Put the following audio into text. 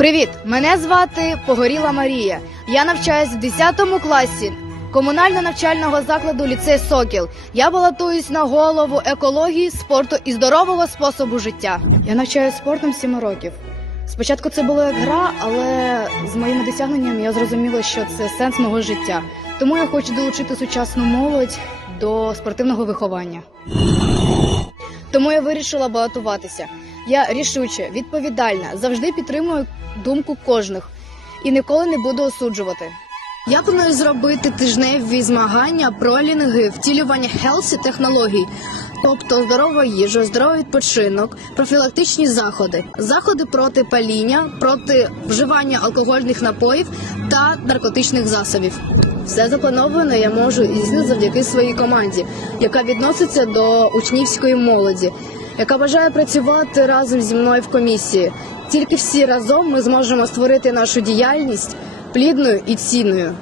Привіт! Мене звати Погоріла Марія. Я навчаюсь в 10 класі комунально-навчального закладу ліцей Сокіл. Я балотуюсь на голову екології, спорту і здорового способу життя. Я навчаюсь спортом 7 років. Спочатку це було як гра, але з моїми досягненнями я зрозуміла, що це сенс мого життя. Тому я хочу долучити сучасну молодь до спортивного виховання. Тому я вирішила балотуватися. Я рішуче, відповідальна, завжди підтримую думку кожних і ніколи не буду осуджувати. Я планую зробити тижневі змагання про лінги, втілювання хелсі технологій, тобто здорова їжа, здоровий відпочинок, профілактичні заходи, заходи проти паління, проти вживання алкогольних напоїв та наркотичних засобів. Все заплановане я можу здійснити завдяки своїй команді, яка відноситься до учнівської молоді, яка бажає працювати разом зі мною в комісії. Тільки всі разом ми зможемо створити нашу діяльність плідною і цінною.